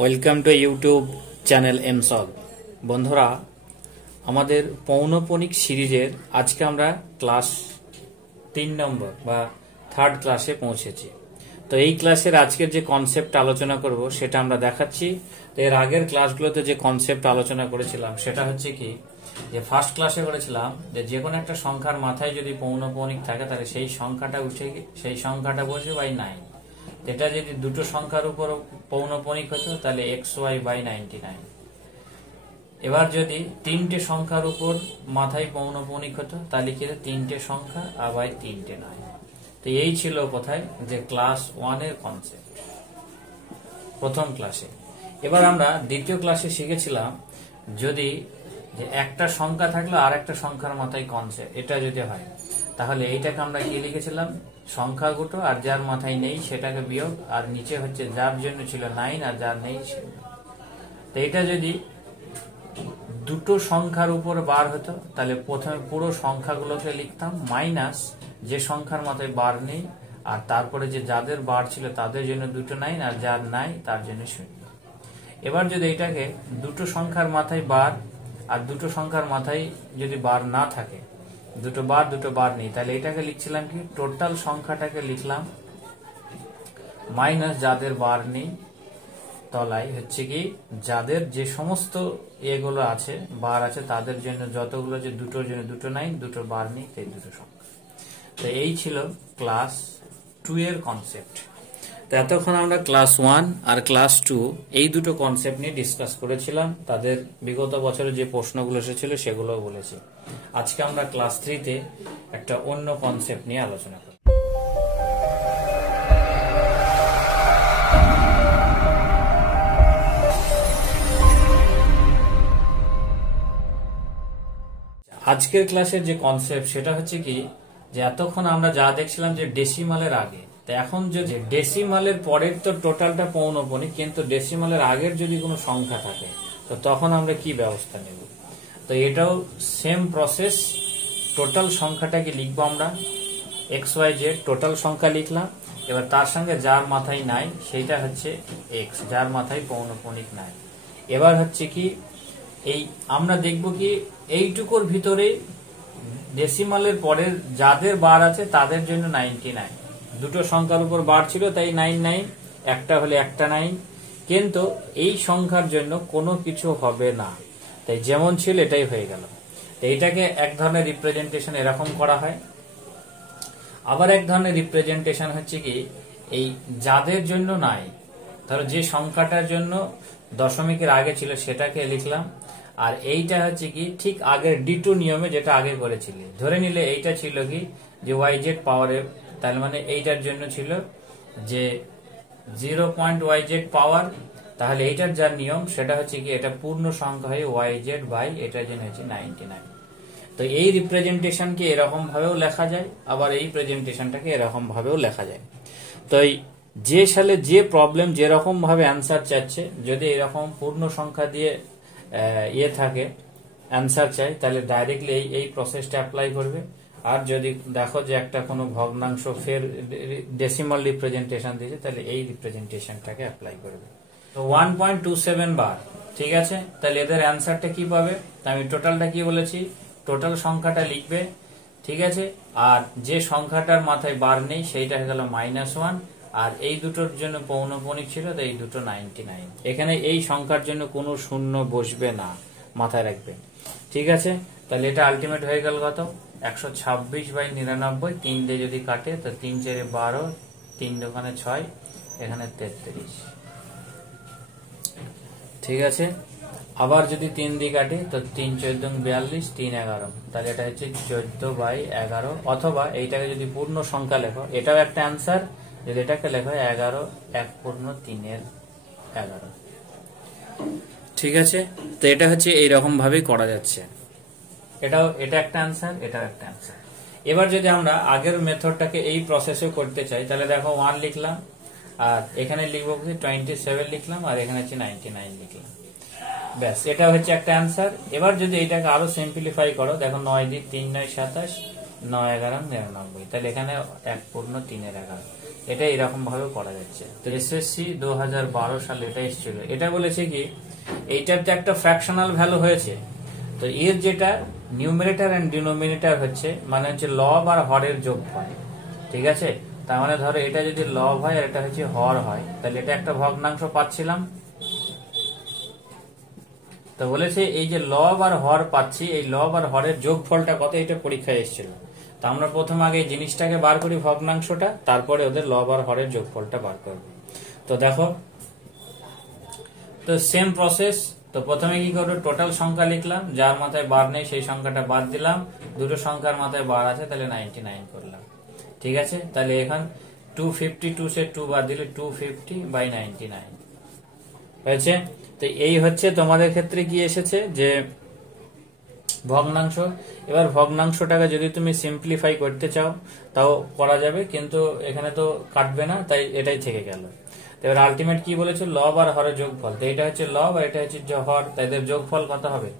Welcome to YouTube channel MSolve. বন্ধুরা, আমাদের পৌনঃপুনিক সিরিজের আজকে আমরা ক্লাস 3 নম্বর বা থার্ড ক্লাসে পৌঁছেছি। তো এই ক্লাসের আজকের যে কনসেপ্ট আলোচনা করব সেটা আমরা দেখাচ্ছি। তো এর আগের ক্লাসগুলোতে যে কনসেপ্ট আলোচনা করেছিলাম সেটা হচ্ছে কি, যে ফার্স্ট ক্লাসে করেছিলাম যে কোনো একটা সংখ্যার মাথায় যদি পৌনঃপুনিক থাকে তাহলে সেই সংখ্যাটা বসে বাই 9। এটা যদি দুটো সংখ্যার উপর পৌনঃপুনিক হতো তাহলে xy/99। এবার যদি তিনটে সংখ্যার উপর মাথায় পৌনঃপুনিক হতো তাহলে কি তিনটে সংখ্যা আবার তিনটে নয়। তো এই ছিল কোথায় যে ক্লাস 1 এর কনসেপ্ট প্রথম ক্লাসে। এবার আমরা দ্বিতীয় ক্লাসে শিখেছিলাম যদি যে একটা সংখ্যা থাকলো আর একটা সংখ্যার মাথায় কনসেপ্ট এটা যদি হয় তাহলে এইটাকে আমরা কি লিখেছিলাম, সংখ্যা গুটো আর যার মাথায় নেই সেটাকে বিয়োগ, আর নিচে হচ্ছে যার জন্য ছিল 9 আর যার নেই ছিল। তো এটা যদি দুটো সংখ্যার উপর বার হতো তাহলে প্রথমে পুরো সংখ্যাগুলোকে লিখতাম মাইনাস যে সংখ্যার মাথায় বার নেই, আর তারপরে যে যাদের বার ছিল তাদের জন্য দুটো 9 আর যার নাই তার জন্য 0। এবার যদি এটাকে দুটো সংখ্যার মাথায় বার আর দুটো সংখ্যার মাথায় যদি বার না থাকে, দুটো বার নেই, তাহলে এটাকে লিখছিলাম কি, টোটাল সংখ্যাটাকে লিখলাম মাইনাস যাদের বার নেই, তলায় হচ্ছে কি যাদের যে সমস্ত এগুলো আছে বার আছে তাদের জন্য যতগুলো, যে দুটোর জন্য দুটো 9, দুটো বার নেই তাই দুটো সংখ্যা। তো এই ছিল ক্লাস 2 এর কনসেপ্ট। তো এতক্ষণ আমরা ক্লাস 1 আর ক্লাস 2 এই দুটো কনসেপ্ট নিয়ে ডিসকাস করেছিলাম, তাদের বিগত বছরে যে প্রশ্নগুলো এসেছিল সেগুলো বলেছি। আজকে আমরা ক্লাস 3 তে একটা অন্য কনসেপ্ট নিয়ে আলোচনা করব। আজকের ক্লাসের যে কনসেপ্ট সেটা হচ্ছে কি, যে এতক্ষণ আমরা যা দেখছিলাম যে ডেসিমালের আগে, তো এখন যদি ডেসিমালের পরের তো টোটালটা পৌনঃপুনিক, কিন্তু ডেসিমালের আগের যদি কোনো সংখ্যা থাকে তো তখন আমরা কি ব্যবস্থা নেব। তো এটাও সেম প্রসেস, টোটাল সংখ্যাটাকে লিখবো আমরা xyz, টোটাল সংখ্যা লিখলাম। এবার তার সঙ্গে যার মাথায় নাই সেইটা হচ্ছে x, যার মাথায় পৌনঃপুনিক নাই। এবার হচ্ছে কি, এই আমরা দেখব কি এইটুকুর ভিতরে ডেসিমালের পরের যাদের বার আছে তাদের জন্য 99। দুটো সংখ্যার উপর বার ছিল তাই 99, একটা হলে একটা 9, কিন্তু এই সংখ্যার জন্য কোনো কিছু হবে না, তাই যেমন ছিল এটাই হয়ে গেল। এইটাকে এক ধরনের রিপ্রেজেন্টেশন এরকম করা হয়। আবার এক ধরনের রিপ্রেজেন্টেশন হচ্ছে কি, এই যাদের জন্য নাই, ধরো যে সংখ্যাটার জন্য দশমিকের আগে ছিল সেটাকে লিখলাম, আর এইটা হচ্ছে কি ঠিক আগের D2 নিয়মে যেটা আগে করেছিলে, ধরে নিলে এইটা ছিল কি যে yz পাওয়ারে, তার মানে এইটার জন্য ছিল যে 0.yz পাওয়ার, তাহলে এইটার যার নিয়ম সেটা হচ্ছে কি এটা পূর্ণ সংখ্যা হয়ে yz বাই এটার জন্য হচ্ছে 99। তো এই রিপ্রেজেন্টেশনকে এরকম ভাবেও লেখা যায়, আবার এই প্রেজেন্টেশনটাকে এরকম ভাবেও লেখা যায়। তো যে সালে যে প্রবলেম যেরকম ভাবে অ্যান্সার চাচ্ছে, যদি এরকম পূর্ণ সংখ্যা দিয়ে থাকে অ্যান্সার চাই, তাহলে ডাইরেক্টলি এই প্রসেসটা অ্যাপ্লাই করবে। আর যদি দেখো যে একটা কোনো ভগ্নাংশ ফের ডেসিমাল রিপ্রেজেন্টেশন দিয়েছে তাহলে এই রিপ্রেজেন্টেশনটাকে অ্যাপ্লাই করবে। তো 1.27 বার, ঠিক আছে। তাহলে এদের অ্যান্সারটা কি পাবে, আমি টোটালটা কি বলেছি, টোটাল সংখ্যাটা লিখবে, ঠিক আছে। আর যে সংখ্যাটার মাথায় বার নেই সেইটা হয়ে গেল -1, আর এই দুটোর জন্য পৌনঃপুনিক ছিল তো এই দুটো 99। এখানে এই সংখ্যার জন্য কোনো শূন্য বসবে না, মাথায় রাখবে, ঠিক আছে। তাহলে এটা আলটিমেট হয়ে গেল কত, 126/99। 3 দিয়ে যদি কাটে তো 3 4 12, 3 দোকানে 6, এখানে 33, ঠিক আছে। আবার যদি 3 দিয়ে কাটে তো 3 14 42, 3 11, তাহলে এটা হচ্ছে 14/11। অথবা এইটাকে যদি পূর্ণ সংখ্যা লেখো এটাও একটা অ্যান্সার, যদি এটাকে লেখো 11 1/3 ঠিক আছে। তো এটা হচ্ছে এইরকম ভাবেই করা যাচ্ছে, এটা একটা অ্যান্সার, এটাও একটা অ্যান্সার। এবার যদি আমরা আগের মেথডটাকে এই প্রসেসে করতে চাই তাহলে দেখো 1 লিখলাম, আর এখানে লিখবো 27 লিখলাম, আর এখানে হচ্ছে 99 লিখলাম, ব্যাস, এটা হচ্ছে একটা অ্যান্সার। এবার যদি এটাকে আরো সিম্পলিফাই করো, দেখো 9 দিয়ে 3 9 27, 9 11 99, তাহলে এখানে 1/3 11। এটা এরকম ভাবে করা যাচ্ছে। তো এসএসসি 2012 সালে এটা এসেছিল। এটা বলেছে কি এইটার তো একটা ফ্র্যাকশনাল ভ্যালু হয়েছে, তো এর যেটা নিউমারেটর এন্ড ডিনোমিনেটর হচ্ছে মানে হচ্ছে লব আর হরের যোগফল, ঠিক আছে। তার মানে ধরো এটা যদি লব হয় আর এটা হচ্ছে হর হয়, তাহলে এটা একটা ভগ্নাংশ পাচ্ছিলাম। তো বলেছে এই যে লব আর হর পাচ্ছি, এই লব আর হরের যোগফলটা কত, এটা পরীক্ষায় এসেছিল। তো আমরা প্রথম আগে এই জিনিসটাকে বার করি ভগ্নাংশটা, তারপরে ওদের লব আর হরের যোগফলটা বার করব। তো দেখো, তো সেম প্রসেস। তো প্রথমে কি করবো, টোটাল সংখ্যা লিখলাম, যার মাথায় বার নেই সেই সংখ্যাটা বাদ দিলাম, দুটো সংখ্যার মাথায় বার আছে তাহলে 99 করলাম, ঠিক আছে। তাহলে এখন 252 সে 2 বাদ দিলে 250/99 হয়েছে। তো এই হচ্ছে তোমাদের ক্ষেত্রে কি এসেছে যে ভগ্নাংশ। এবার ভগ্নাংশটাকে যদি তুমি সিম্পলিফাই করতে চাও তাও করা যাবে, কিন্তু এখানে তো কাটবে না, তাই এটাই থেকে গেল। এবার আলটিমেট কি বলেছে, লব আর হরের যোগফল। তো এটা হচ্ছে লব আর এটা হচ্ছে হর, তাদের যোগফল কত হবে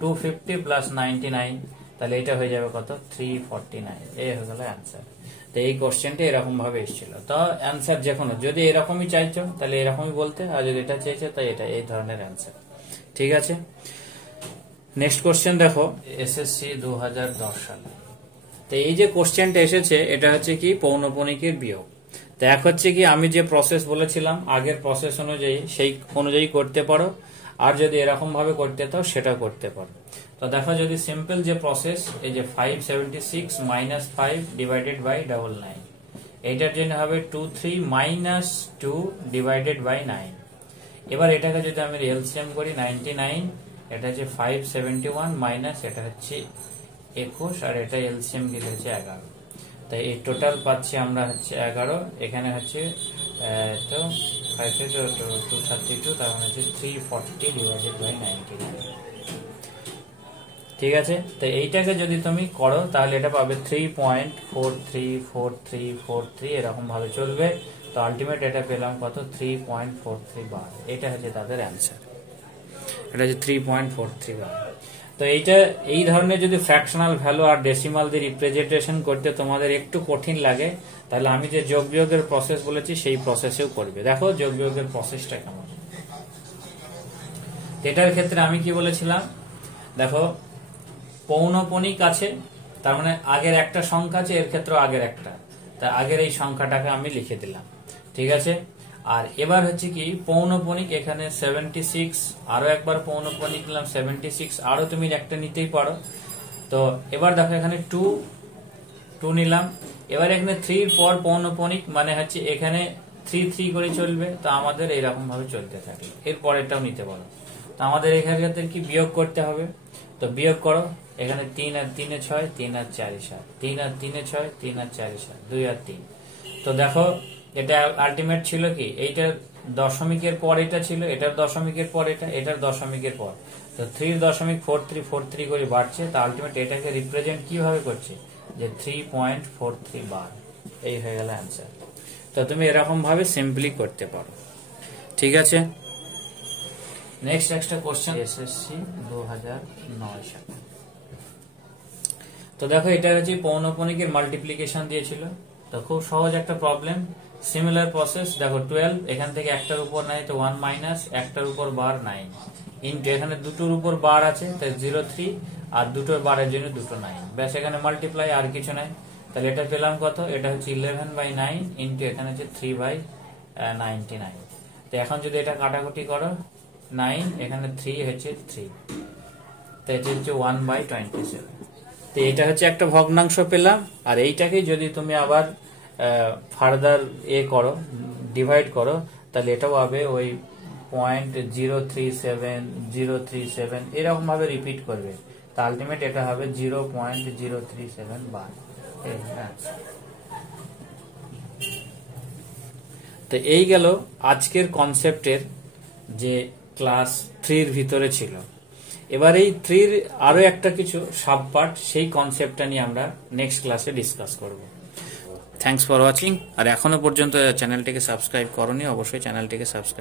250 + 99, তাহলে এটা হয়ে যাবে কত 349। এই হয়ে গেল অ্যান্সার। তো এই কোশ্চেনটা এরকম ভাবে এসেছিল। তো অ্যান্সার যে কোনো যদি এরকমই চাইছো তাহলে এরকমই বলতে, আর যদি এটা চাইছো তাই এটা এই ধরনের অ্যান্সার, ঠিক আছে। নেক্সট কোশ্চেন দেখো, এসএসসি 2010 সালে। তো এই যে কোশ্চেনটা এসেছে এটা হচ্ছে কি পৌনঃপুনিকের বিয়োগ। তো এক হচ্ছে কি আমি যে প্রসেস বলেছিলাম আগের প্রসেস অনুযায়ী সেই অনুযায়ী করতে পারো, আর যদি এরকম ভাবে করতে চাও সেটা করতে পারো। তো দেখো যদি সিম্পল যে প্রসেস, এই যে 576 - 5 / 99, এইটার জন্য হবে 23 - 2 / 9। এবার এটাকে যদি আমি এলসিএম করি 99, এটা হচ্ছে 571 মাইনাস এটা হচ্ছে 21, আর এটা এলসিএম দিলে হচ্ছে 11। তাই এই টোটাল পাচ্ছি আমরা হচ্ছে 11। এখানে হচ্ছে তো 232, তার মানে হচ্ছে 340/99, ঠিক আছে। তো এইটাকে যদি তুমি করো তাহলে এটা পাবে 3.434343 এরকম ভাবে চলবে। তো আলটিমেট এটা পেলাম কত 3.43 বার। এটা হচ্ছে তাদের অ্যান্সার, এটা হচ্ছে 3.43 বার। তো এইটা এই ধরনের যদি ফ্র্যাকশনাল ভ্যালু আর ডেসিমাল দিয়ে রিপ্রেজেন্টেশন করতে তোমাদের একটু কঠিন লাগে, তাহলে আমি যে যোগ বিয়োগের প্রসেস বলেছি সেই প্রসেসেও করবে। দেখো যোগ বিয়োগের প্রসেসটা কেমন। এটার ক্ষেত্রে আমি কি বলেছিলাম, দেখো পৌনঃপুনিক আছে, তার মানে আগের একটা সংখ্যা আছে, এর ক্ষেত্রে আগের একটা, তা আগের এই সংখ্যাটাকে আমি লিখে দিলাম, ঠিক আছে। আর এবার হচ্ছে কি পৌনঃপুনিক, এখানে 76, আরো একবার পৌনঃপুনিক নিলাম 76, আরো তুমি একটা নিতেই পারো। তো এবার দেখো এখানে 2 নিলাম, এবার এখানে 3 পর পৌনঃপুনিক মানে হচ্ছে এখানে 3 করে চলবে। তো আমাদের এইরকম ভাবে চলতে থাকে, এর পরেরটাও নিতে পারো। তো আমাদের এখানে ক্ষেত্রে কি বিয়োগ করতে হবে, তো বিয়োগ করো। এখানে 3 আর 3 = 6, 3 আর 4 = 7, 3 আর 3 = 6, 3 আর 4 = 7, 2 আর 3। তো দেখো এটা আলটিমেট ছিল কি এইটার দশমিকের পর এটা ছিল, এটার দশমিকের পর এটা, এটার দশমিকের পর। তো 3.4343 করে বাড়ছে। তো আলটিমেট এটাকে রিপ্রেজেন্ট কিভাবে করছে যে 3.43 বার। এই হয়ে গেল অ্যান্সার। তো তুমি এরকম ভাবে সিম্পলি করতে পারো, ঠিক আছে। নেক্সট একটা কোশ্চেন, এসএসসি 2009 সালে। তো দেখো এটা হচ্ছে পৌনঃপুনিকের মাল্টিপ্লিকেশন দিয়েছিল। তো খুব সহজ একটা প্রবলেম, সিমিলার প্রসেস। দেখো 12, এখান থেকে একটার উপর নাই তো 1 মাইনাস, একটার উপর বার 9 ইন্টু এখানে দুটোর উপর বার আছে তাই 03, আর দুটোর বারের জন্য দুটো 9, ব্যাস এখানে মাল্টিপ্লাই, আর কিছু নাই। তাহলে এটা পেলাম কত, এটা হচ্ছে 11/9 ইন্টু এখানে হচ্ছে 3/99। তো এখন যদি এটা কাটাকুটি করো 9, এখানে 3 হচ্ছে 3, তো এটা হচ্ছে 1/27। তো এটা হচ্ছে একটা ভগ্নাংশ পেলাম। আর এইটাকে যদি তুমি আবার ফার্দার করো, ডিভাইড করো, তাহলে এটাও হবে ওই 0.037037 এরকম ভাবে রিপিট করবে। তো আলটিমেট এটা হবে 0.037 বার। তো এই গেল আজকের কনসেপ্টের যে ক্লাস 3 ভিতরে ছিল। এবার এই 3 আরো একটা কিছু সাব পার্ট, সেই কনসেপ্টটা নিয়ে আমরা নেক্সট ক্লাসে ডিসকাস করব। Thanks for watching. আর এখনো পর্যন্ত চ্যানেলটিকে সাবস্ক্রাইব করোনি, অবশ্যই চ্যানেলটিকে সাবস্ক্রাইব